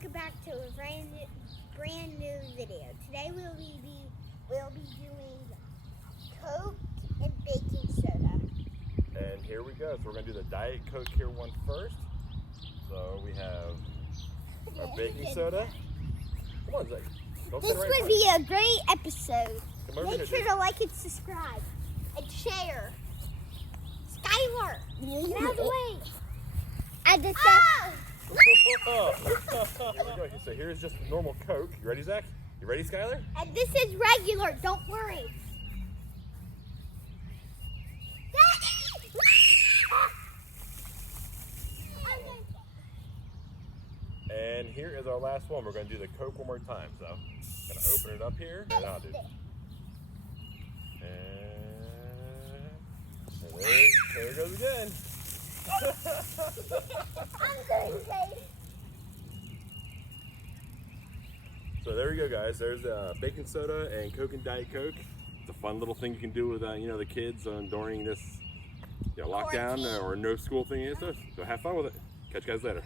welcome back to a brand new video. Today we'll be doing Coke and baking soda. And here we go. So we're gonna do the Diet Coke here one first. So we have our baking soda. Come on, Zach. Don't This sit right would in be a great episode. Come over Make here, sure to like and subscribe and share. Skylar, get out of the way. And the Here we go. So here's just normal Coke. You ready, Zach? You ready, Skylar? And this is regular. Don't worry. And here is our last one. We're going to do the Coke one more time. So, going to open it up here. And I'll do. And there it goes again. I'm going to say. So there we go, guys. There's baking soda and Coke and Diet Coke. It's a fun little thing you can do with the kids during this lockdown or no school thing. So have fun with it. Catch you guys later.